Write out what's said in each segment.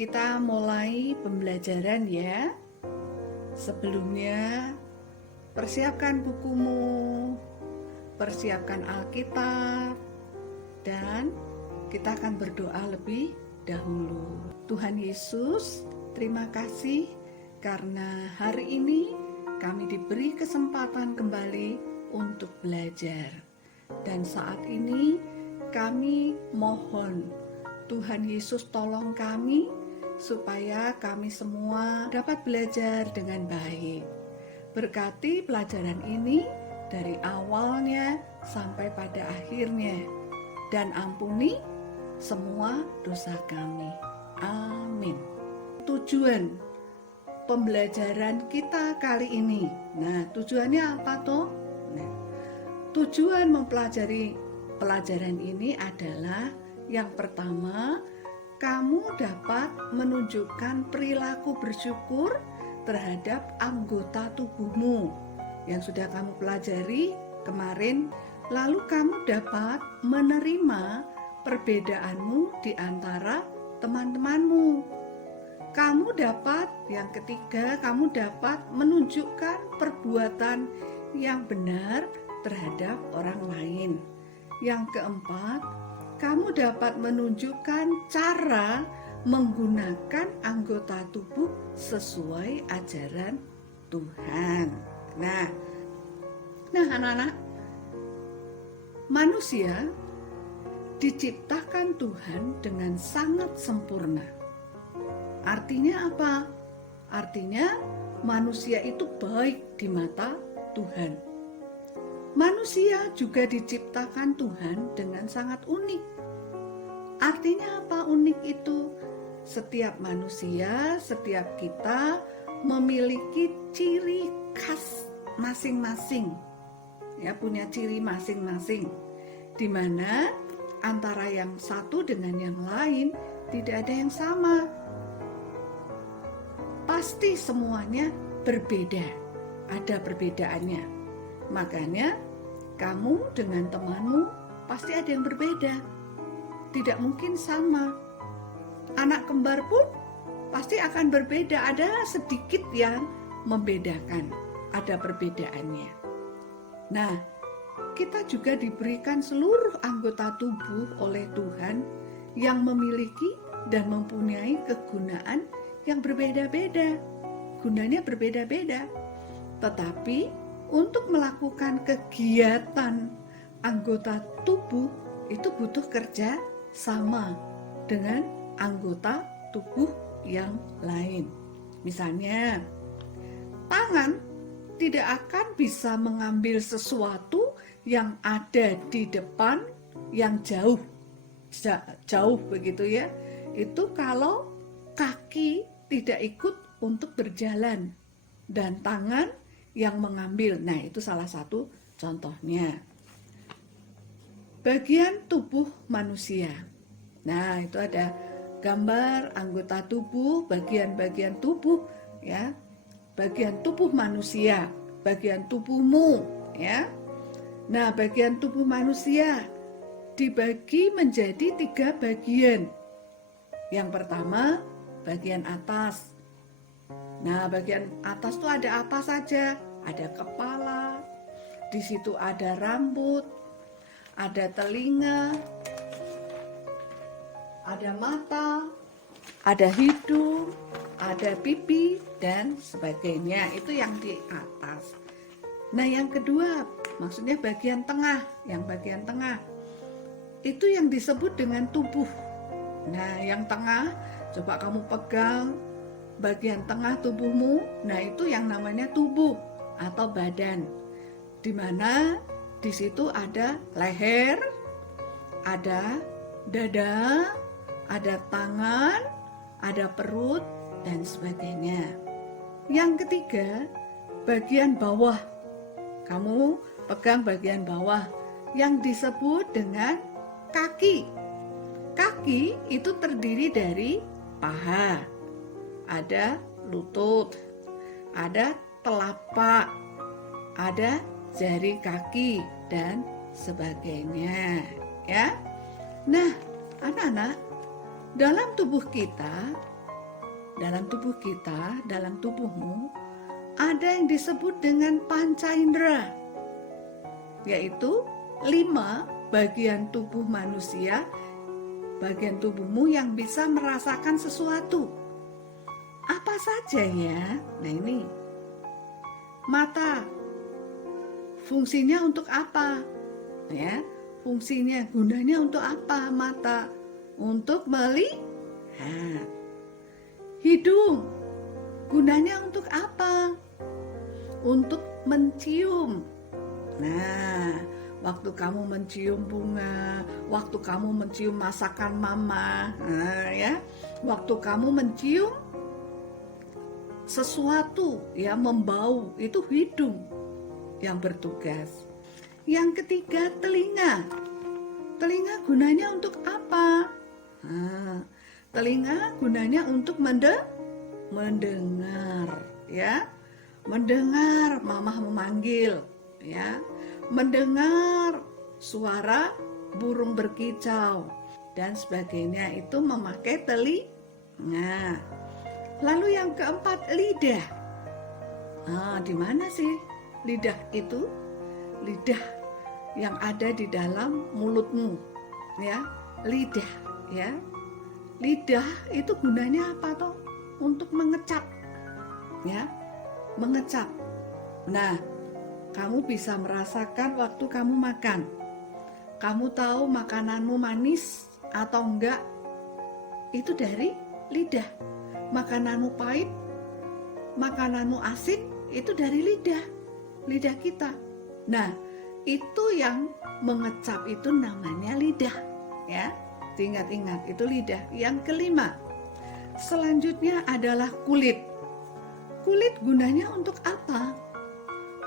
kita mulai pembelajaran ya. Sebelumnya, persiapkan bukumu, persiapkan Alkitab, dan kita akan berdoa lebih dahulu. Tuhan Yesus, terima kasih karena hari ini kami diberi kesempatan kembali untuk belajar. Dan saat ini kami mohon Tuhan Yesus tolong kami supaya kami semua dapat belajar dengan baik. Berkati pelajaran ini dari awalnya sampai pada akhirnya, dan ampuni semua dosa kami. Amin. Tujuan pembelajaran kita kali ini. Nah, tujuannya apa toh? Nah, tujuan mempelajari pelajaran ini adalah yang pertama, kamu dapat menunjukkan perilaku bersyukur terhadap anggota tubuhmu yang sudah kamu pelajari kemarin. Lalu kamu dapat menerima perbedaanmu di antara teman-temanmu. Kamu dapat, yang ketiga, kamu dapat menunjukkan perbuatan yang benar terhadap orang lain. Yang keempat, kamu dapat menunjukkan cara menggunakan anggota tubuh sesuai ajaran Tuhan. Nah anak-anak, manusia diciptakan Tuhan dengan sangat sempurna. Artinya apa? Artinya manusia itu baik di mata Tuhan. Manusia juga diciptakan Tuhan dengan sangat unik. Artinya apa unik itu? Setiap manusia, setiap kita memiliki ciri khas masing-masing. Ya, punya ciri masing-masing. Di mana antara yang satu dengan yang lain tidak ada yang sama. Pasti semuanya berbeda. Ada perbedaannya. Makanya kamu dengan temanmu pasti ada yang berbeda. Tidak mungkin sama. Anak kembar pun pasti akan berbeda. Ada sedikit yang membedakan. Ada perbedaannya. Nah, kita juga diberikan seluruh anggota tubuh oleh Tuhan yang memiliki dan mempunyai kegunaan yang berbeda-beda. Gunanya berbeda-beda. Tetapi untuk melakukan kegiatan anggota tubuh itu butuh kerja sama dengan anggota tubuh yang lain. Misalnya, tangan tidak akan bisa mengambil sesuatu yang ada di depan yang jauh begitu ya. Itu kalau kaki tidak ikut untuk berjalan dan tangan yang mengambil. Nah, itu salah satu contohnya. Bagian tubuh manusia. Nah, itu ada gambar anggota tubuh, bagian-bagian tubuh ya. Bagian tubuh manusia, bagian tubuhmu ya. Nah, bagian tubuh manusia dibagi menjadi 3 bagian. Yang pertama, bagian atas. Nah, bagian atas itu ada apa saja? Ada kepala, di situ ada rambut, ada telinga, ada mata, ada hidung, ada pipi, dan sebagainya. Itu yang di atas. Nah, yang kedua, maksudnya bagian tengah. Yang bagian tengah, itu yang disebut dengan tubuh. Nah, yang tengah, coba kamu pegang bagian tengah tubuhmu. Nah, itu yang namanya tubuh atau badan. Di mana di situ ada leher, ada dada, ada tangan, ada perut, dan sebagainya. Yang ketiga, bagian bawah. Kamu pegang bagian bawah yang disebut dengan kaki. Kaki itu terdiri dari paha, ada lutut, ada telapak, ada jari kaki, dan sebagainya ya. Nah, anak-anak, dalam tubuh kita dalam tubuh kita, dalam tubuhmu, ada yang disebut dengan panca indera, yaitu 5 bagian tubuh manusia, bagian tubuhmu yang bisa merasakan sesuatu. Apa saja ya? Nah ini, mata, fungsinya untuk apa? Ya, fungsinya, gunanya untuk apa mata? Untuk melihat. Hidung, gunanya untuk apa? Untuk mencium. Nah, waktu kamu mencium bunga, waktu kamu mencium masakan mama, ya, waktu kamu mencium sesuatu, ya, membau, itu hidung yang bertugas. Yang ketiga, telinga. Telinga gunanya untuk apa? Telinga gunanya untuk mendengar, ya, mendengar mamah memanggil, ya, mendengar suara burung berkicau dan sebagainya, itu memakai telinga. Lalu yang keempat, lidah. Di mana sih lidah itu? Lidah yang ada di dalam mulutmu, ya, lidah, ya. Lidah itu gunanya apa toh? Untuk mengecap, ya, mengecap. Nah, kamu bisa merasakan waktu kamu makan. Kamu tahu makananmu manis atau enggak? Itu dari lidah. Makananmu pahit, makananmu asin, itu dari lidah, lidah kita. Nah, itu yang mengecap itu namanya lidah, ya. Ingat-ingat, itu lidah. Yang kelima, selanjutnya adalah kulit. Kulit gunanya untuk apa?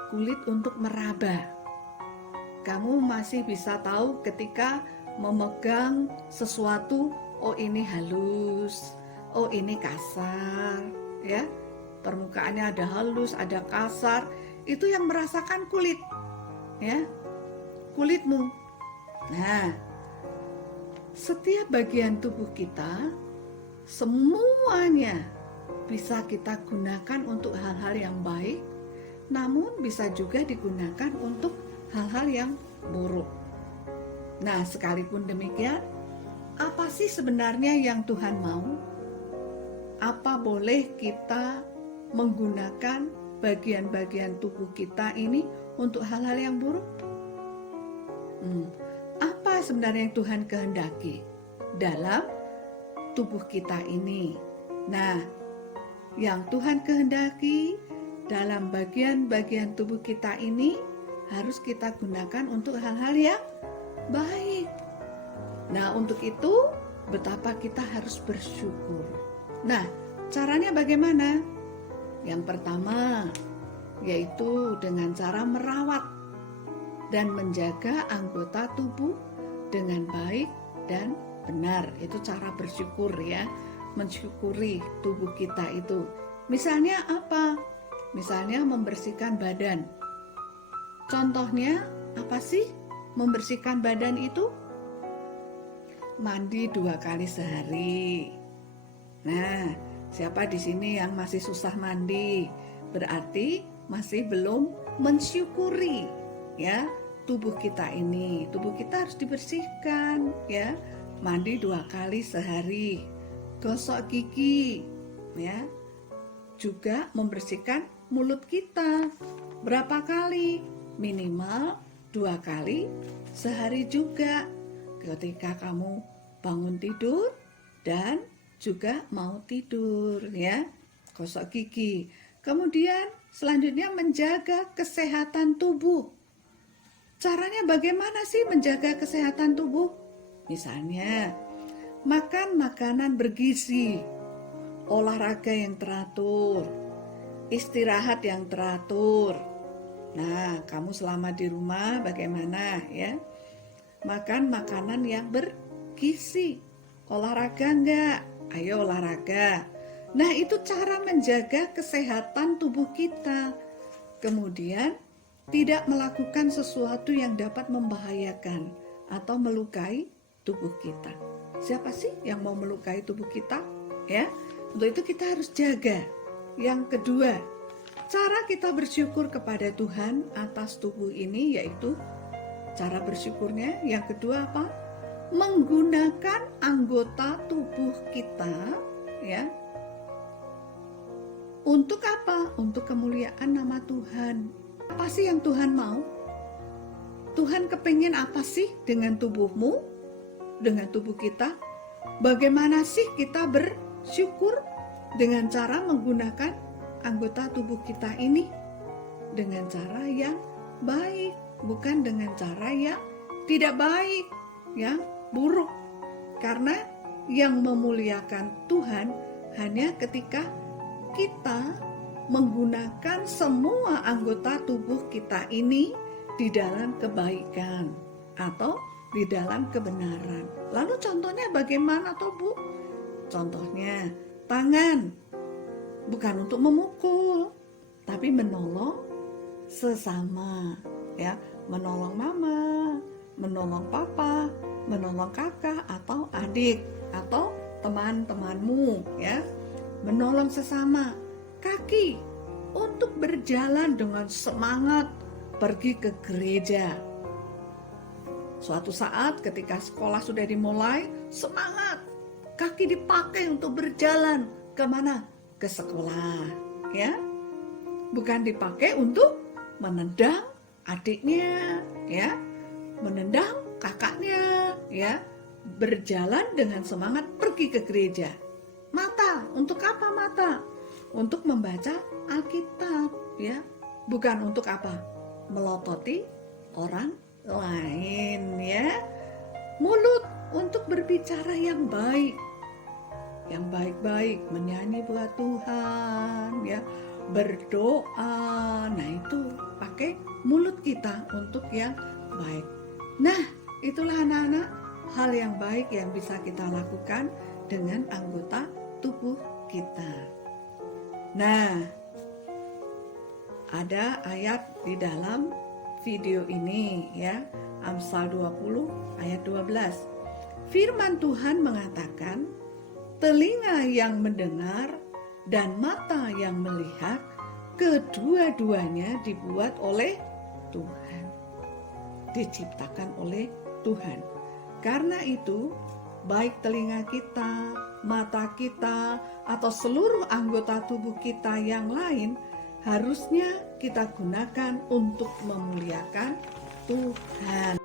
Kulit untuk meraba. Kamu masih bisa tahu ketika memegang sesuatu, oh ini halus, oh ini kasar, ya. Permukaannya ada halus, ada kasar, itu yang merasakan kulit, ya, kulitmu. Nah, setiap bagian tubuh kita, semuanya bisa kita gunakan untuk hal-hal yang baik, namun bisa juga digunakan untuk hal-hal yang buruk. Nah, sekalipun demikian, apa sih sebenarnya yang Tuhan mau? Apa boleh kita menggunakan bagian-bagian tubuh kita ini untuk hal-hal yang buruk? Apa sebenarnya yang Tuhan kehendaki dalam tubuh kita ini? Nah, yang Tuhan kehendaki dalam bagian-bagian tubuh kita ini harus kita gunakan untuk hal-hal yang baik. Nah, untuk itu betapa kita harus bersyukur. Nah, caranya bagaimana? Yang pertama, yaitu dengan cara merawat dan menjaga anggota tubuh dengan baik dan benar. Itu cara bersyukur, ya, mensyukuri tubuh kita itu. Misalnya apa? Misalnya membersihkan badan. Contohnya apa sih membersihkan badan itu? Mandi 2 kali sehari. Nah, siapa di sini yang masih susah mandi? Berarti masih belum mensyukuri, ya, tubuh kita ini. Tubuh kita harus dibersihkan, ya. Mandi 2 kali sehari. Gosok gigi, ya. Juga membersihkan mulut kita. Berapa kali? Minimal 2 kali sehari juga. Ketika kamu bangun tidur dan juga mau tidur, ya. Gosok gigi. Kemudian selanjutnya menjaga kesehatan tubuh. Caranya bagaimana sih menjaga kesehatan tubuh? Misalnya, makan makanan bergizi, olahraga yang teratur, istirahat yang teratur. Nah, kamu selama di rumah bagaimana, ya? Makan makanan yang bergizi. Olahraga enggak? Ayo olahraga. Nah, itu cara menjaga kesehatan tubuh kita. Kemudian, tidak melakukan sesuatu yang dapat membahayakan atau melukai tubuh kita. Siapa sih yang mau melukai tubuh kita? Ya, Untuk itu kita harus jaga. Yang kedua, cara kita bersyukur kepada Tuhan atas tubuh ini yaitu cara bersyukurnya. Yang kedua apa? Menggunakan anggota tubuh kita ya. Untuk apa? Untuk kemuliaan nama Tuhan. Apa sih yang Tuhan mau? Tuhan kepengen apa sih dengan tubuhmu? Dengan tubuh kita? Bagaimana sih kita bersyukur dengan cara menggunakan anggota tubuh kita ini? Dengan cara yang baik, bukan dengan cara yang tidak baik, yang buruk. Karena yang memuliakan Tuhan hanya ketika kita menggunakan semua anggota tubuh kita ini di dalam kebaikan atau di dalam kebenaran. Lalu contohnya bagaimana toh Bu? Contohnya tangan bukan untuk memukul, tapi menolong sesama, ya, menolong mama, menolong papa, menolong kakak atau adik atau teman-temanmu, ya, menolong sesama. Kaki untuk berjalan dengan semangat pergi ke gereja. Suatu saat ketika sekolah sudah dimulai, semangat, kaki dipakai untuk berjalan kemana? Ke sekolah, ya, bukan dipakai untuk menendang adiknya, ya, menendang kakaknya, ya, berjalan dengan semangat pergi ke gereja. Mata, untuk apa mata? Untuk membaca Alkitab, ya, bukan untuk apa? Melototi orang lain, ya. Mulut untuk berbicara yang baik, yang baik-baik, menyanyi buat Tuhan, ya, berdoa. Nah, itu pakai mulut kita untuk yang baik. Nah, itulah anak-anak hal yang baik yang bisa kita lakukan dengan anggota tubuh kita. Nah, ada ayat di dalam video ini, ya, Amsal 20 ayat 12. Firman Tuhan mengatakan, telinga yang mendengar dan mata yang melihat, kedua-duanya dibuat oleh Tuhan, diciptakan oleh Tuhan. Karena itu, baik telinga kita, mata kita, atau seluruh anggota tubuh kita yang lain harusnya kita gunakan untuk memuliakan Tuhan.